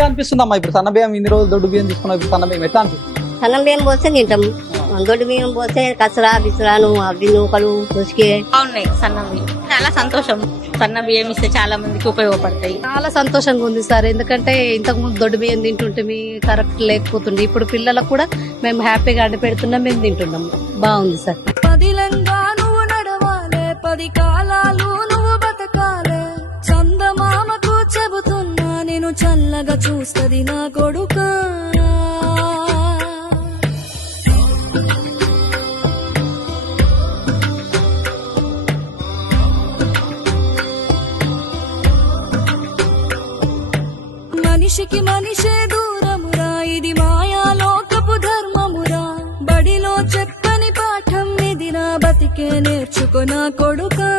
ఎట్లా అనిపిస్తుంది అమ్మా ఇప్పుడు సన్న బియ్యం ఇన్ని రోజులు దొడ్డు బియ్యం తీసుకున్నావు ఇప్పుడు సన్న బియ్యం ఎట్లా అనిపిస్తుంది? సన్నం బియ్యం పోస్తే తింటాం. దొడ్డు బియ్యం పోస్తే కసరా బిసరాను అవి నూకలు ఉసికే బాగున్నాయి సన్న బియ్యం. చాలా సంతోషం. సన్న బియ్యం ఇస్తే చాలా మందికి ఉపయోగపడతాయి. చాలా సంతోషంగా ఉంది సార్. ఎందుకంటే ఇంతకు ముందు దొడ్డు బియ్యం తింటుంటే కరెక్ట్ లేకపోతుండే. ఇప్పుడు పిల్లలకు కూడా మేము హ్యాపీగా అడ్డు పెడుతున్నాం మేము తింటున్నాం. బాగుంది సార్. పదిలంగా నువ్వు నడవాలే పది నేను చూస్తది నా కొడుక. మనిషికి మనిషే దూరమురా ఇది మాయాలోకపు ధర్మమురా. బడిలో చెప్పని పాఠం ఇది నా బతికే నేర్చుకున్న కొడుకా.